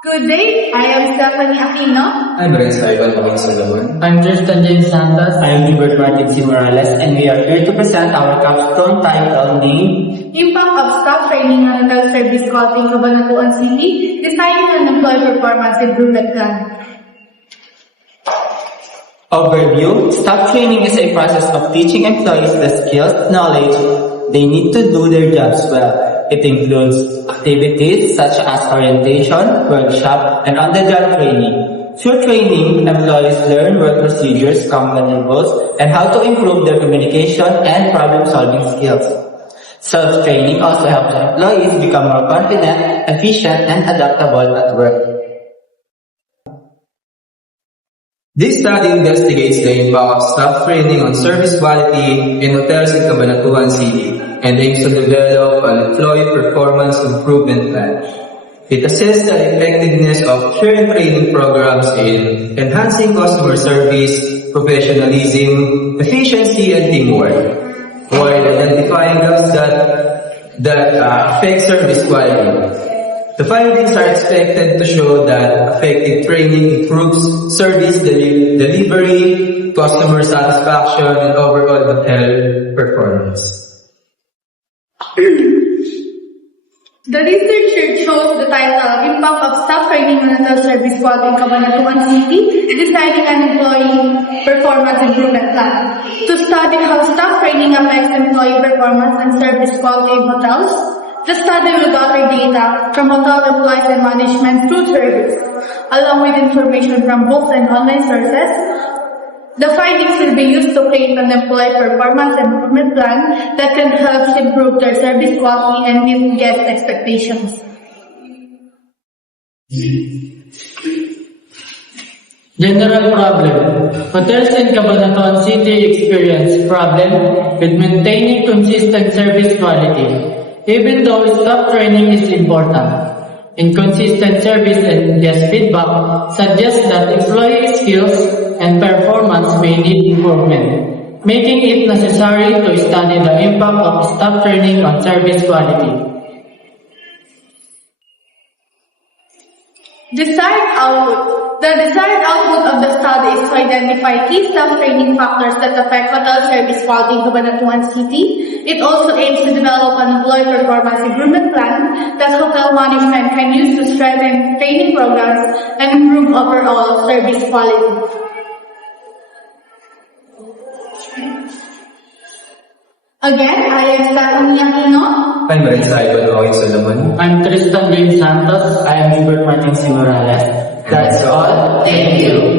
Good day, I am Stephanie Aquino. I'm Renz Ivan Joaquin Solomon. I'm Tristan James Santos. I am Gilbert Martin C. Morales, and we are here to present our capstone title named Impact of Staff Training on Hotel Service Quality in Cabanatuan City, Designing an Employee Performance Improvement Plan. Overview. Staff training is a process of teaching employees the skills, knowledge they need to do their jobs well. It includes activities such as orientation, workshop, and on-the-job training. Through training, employees learn work procedures, company rules, and how to improve their communication and problem-solving skills. Self-training also helps employees become more confident, efficient, and adaptable at work. This study investigates the impact of staff training on service quality in hotels in Cabanatuan City and aims to develop an employee performance improvement plan. It assesses the effectiveness of shared training programs in enhancing customer service, professionalism, efficiency, and teamwork, while identifying gaps that affect service quality. The findings are expected to show that effective training improves service delivery, customer satisfaction, and overall hotel performance. The research shows the title Impact of Staff Training on Hotel Service Quality in Cabanatuan City, Designing an Employee Performance Improvement Plan. To study how staff training affects employee performance and service quality in hotels, the study will gather data from hotel employees and management through surveys, along with information from books and online sources. The findings will be used to create an employee performance improvement plan that can help improve their service quality and meet guest expectations. General problem. Hotels in Cabanatuan City experience problem with maintaining consistent service quality. Even though staff training is important, inconsistent service and guest feedback suggest that employee skills and performance may need improvement, making it necessary to study the impact of staff training on service quality. Desired output. The desired output of the study is to identify key staff training factors that affect hotel service quality in Cabanatuan City. It also aims to develop an employee performance improvement plan that hotel management can use to strengthen training programs and improve overall service quality. Again, I am Stephanie Aquino. I'm Renz Ivan Joaquin Solomon. I'm Tristan James Santos. I am Gilbert Martin C. Morales. That's all. Thank you.